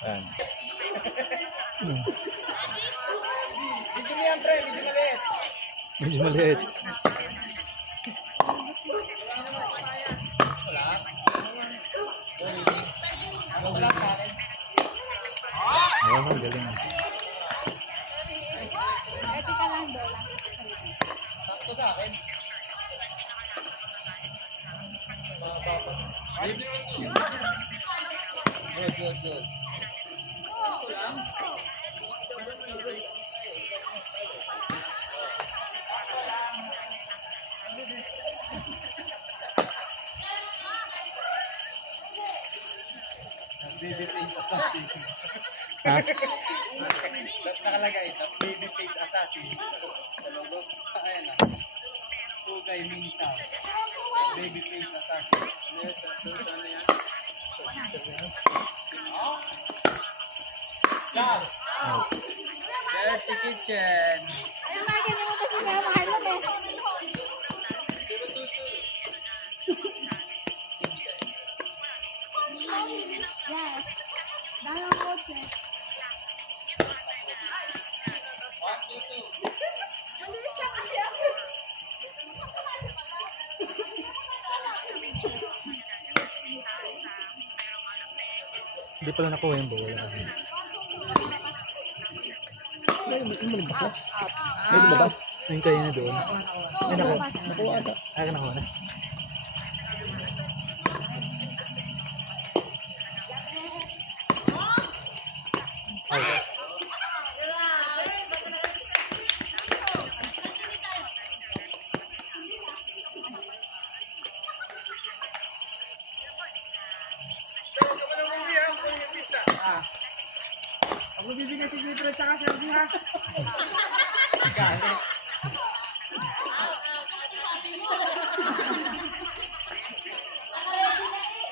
Ayan. Medyo yan, pre. Medyo maliit. Medyo maliit. Ayan, ang galing. Eti ka lang doon. Sakto sa akin. Good. Baby face assassin. Ha? Nakalagay ito, baby face assassin. Sa logo. Ayan na. Tugay Minsan. Baby face assassin. Ano yan? Yan! Dirty kitchen. Ayun, makikita mo kasi kaya mahal lang eh. Yes. Dahil ang kotse. Maliit lang kasi ako. Hindi pala nakuha yung bola. May lumabas na? May lumabas? Yung kayo na doon. Ay, nakuha ata. Ay, nakuha na. Ay. Ako bibigyan si Jeffrey tsaka Sergio ha.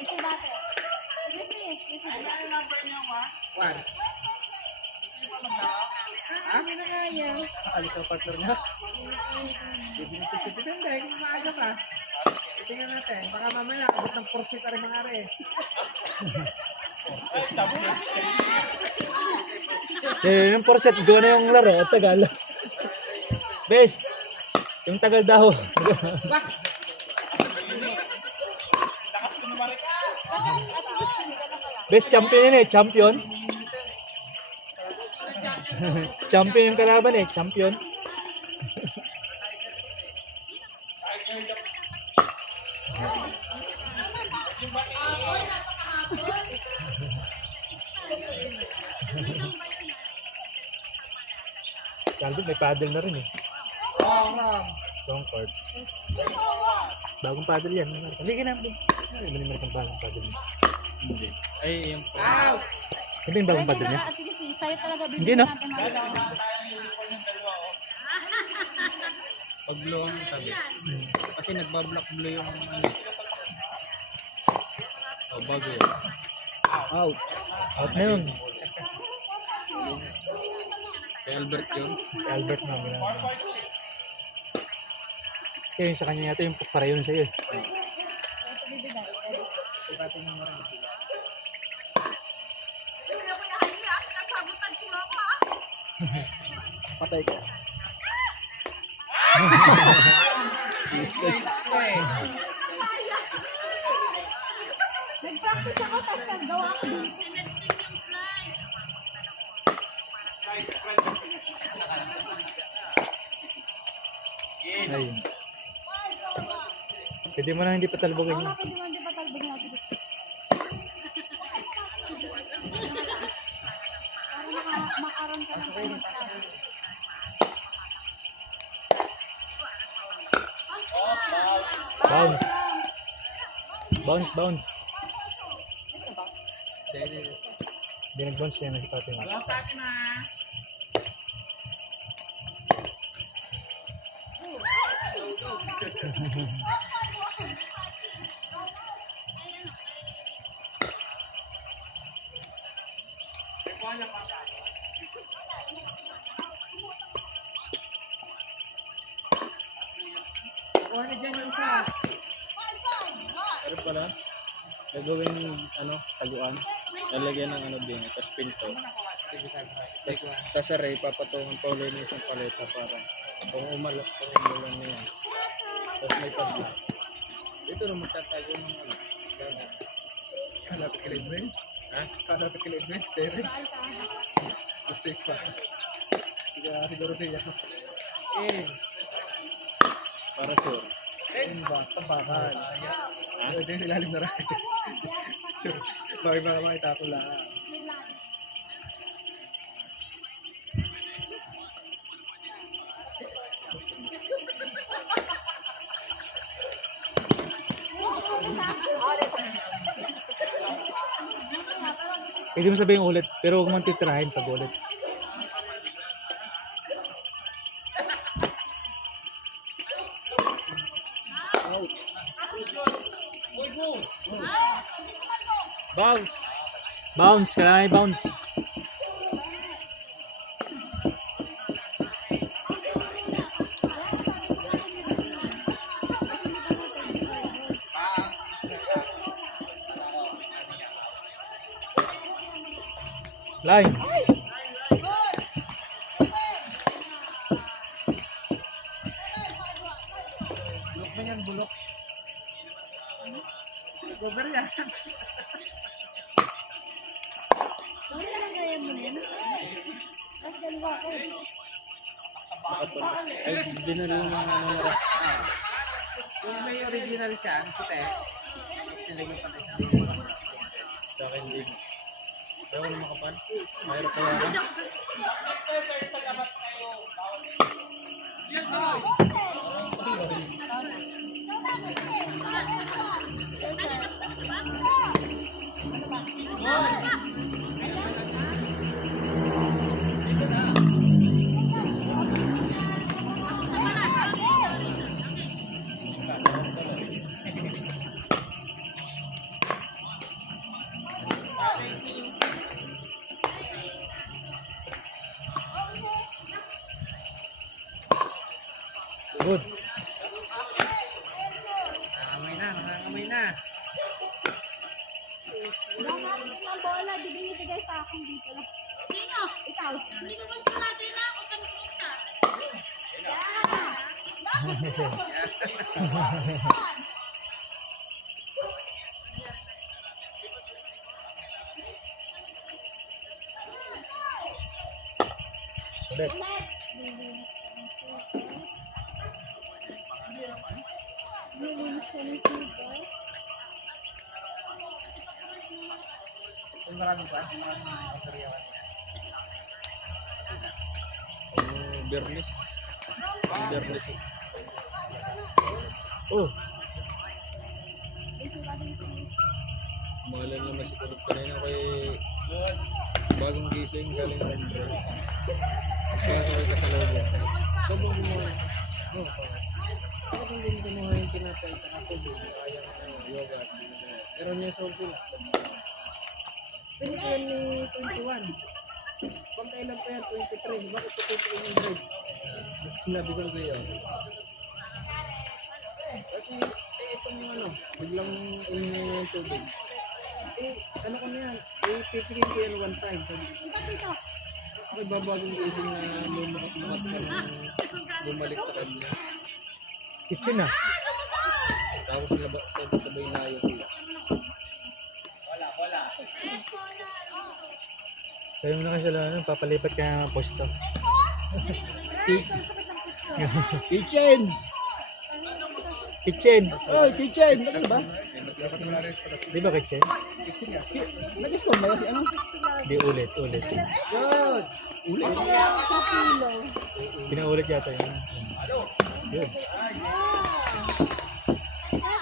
Isi bate. Isi. Ano number niyo ba? 1. Ano na nga yan? Alis ang partner niya. Depende kung maaga ka. Tingnan natin. Baka mamaya abot ng porsyet rin mga are. Yung porset, gawa na yung laro. At tagal. Bes, yung tagal daw. Bes, champion yun eh. Champion. Champion yung kalaban eh. Champion. Calvin, may paddle na rin eh. Long court. Bagong paddle yan. Hindi ka namin. Hindi naman itong bagong paddle niya. Hindi. Ay, yung Wow! Hindi yung bagong paddle niya. Ate kasi, sa'yo talaga Hindi, bibigyan no? natin mga pag blue ang tabi. Kasi nagbablock blue yung ano. Oh, bago yun. Out. Out na yun. Kay Albert yun. Albert na ang ginagawa. Kasi yun sa kanya yata yung para yun sa'yo eh. Ito bibigay. Sipatin mo na. Patay ka. Nag-practice ako, tapos nagawa ko din. Ayun. Pwede mo na hindi patalbogin. Oo nga, pwede mo hindi pa talbog natin. Para makaroon ka ng pagkakas. Bounce. Bounce, bounce. Hindi nag-bounce yan. Nagpapin mo. Kuha na dyan yung isa. Pero pala, gagawin ano, taguan. Lalagyan ng ano din, tapos pinto. Tapos sa ray, papatungan pa ulit ng isang paleta para kung umulan na yan. Tapos may padlock. Dito na magtatago ng ano. Kalapit kilid mo yun? Ha? Kalapit kilid mo yun? Steris? Safe pa. Hindi ka siguro din yan. Para sure. Yung basta bakal. Ito yung ilalim na rin. Sure. Bakit baka makita ko lang. Pwede mo sabihin ulit, pero huwag mong titirahin pag ulit. Bounce! Bounce, kailangan i-bounce. Line. Bulok na yan, bulok. Gober yan. Bakit nalagayan mo yan? Ay, dalawa ko. Ay, dinala ng mga ano na rin. Kung may original siya, ang puti, tapos nilagyan pa tayo sa akin din. Ayaw ko na makapal. Mahirap kaya ako. Good. Nangangamay na. Dapat ng bola, di binibigay sa akin dito lang. Sino? Ikaw. Hindi ko gusto natin na kung saan pumunta. Ulit. Nilinis ko ng silver. Kung maraming pa, maraming kasariyawan niya. Bernis. Bernis. Oh, Mahalan naman si Kulot kanina kay bagong gising galing Rendro. Sasakay ka sa lobo. Sobrang gumuha. Bakit hindi mo kinuha yung tinapay sa tubig? Kaya ka na yoga. Pero niya sa ulti na. Pinigyan ni 21. Kung kailan pa yan, 23. Bakit ito 200? Sinabi ko sa'yo. Kasi itong ano, biglang ilmi yung tubig. Ano ko na yan? Pipigin ko yan one time. Iba dito. Ako babagong gising na lumukat-lukat ka nung bumalik sa kanya. kitchen na. Tapos sabay layo sila. Sabi mo na kasi sila, ano, papalipat ka ng posto. Kitchen! Kitchen! Oh, kitchen! Ano ba? Di ba kitchen? Nag-score ba yan? Ano? Di ulit. Good! Ulit. Sa kilo. Pinaulit yata yun. Yun.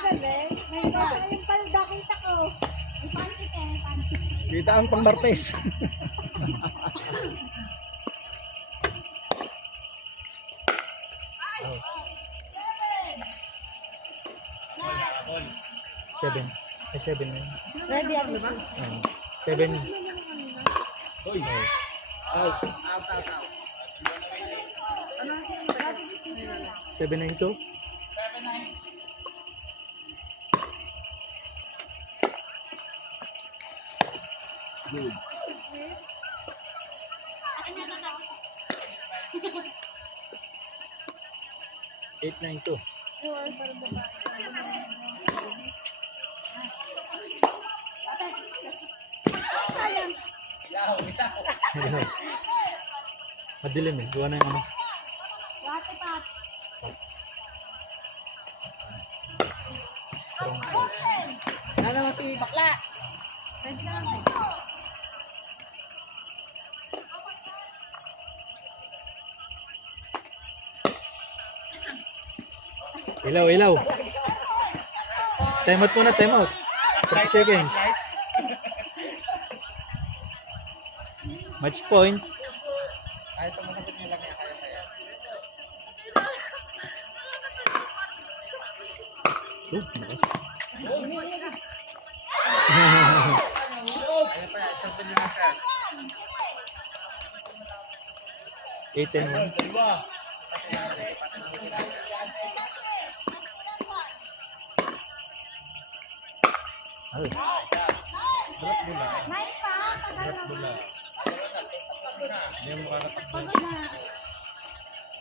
Galing. May baka yung palda kita ko. May pantik eh, may pantik. Kita ang pang Martes. Oh. 7. Ay, 7 na yun. Ready ako. 7. Hoy! Out! 7 na ito. Good. Ano na daw? 892. Sayang. Madilim eh. Gawa na yung ano. Late pa. Strong court. Ano mo si bakla? Pwede na lang. Ilaw, ilaw. Time out muna, time out. 30 seconds. Match point. Kahit pumasakit niya lang yan, kaya-kaya. Ayun pa, isang pin lang siya. 8-10 lang. Ay, Night pa. Tagal na. Hindi mo makakatakbo. Pagod na.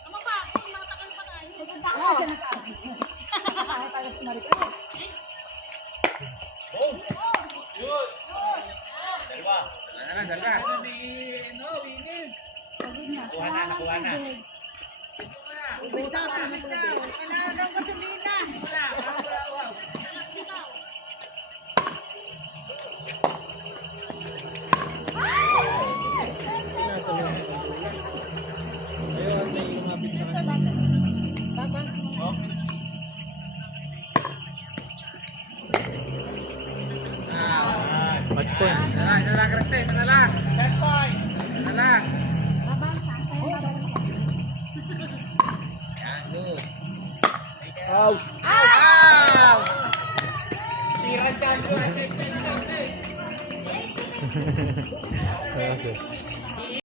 Ano pa? Matagal pa tayo. Oo, sinasabi. Kaya tayo sumalit. Wala na, dala. Pagod na. Nakuha na, nakuha na. Ayun, may lumapit sa kanya. match point. Isa lang, Kriste, isa na lang. Isa na lang. Yan, good. Out. Ow! Grabe.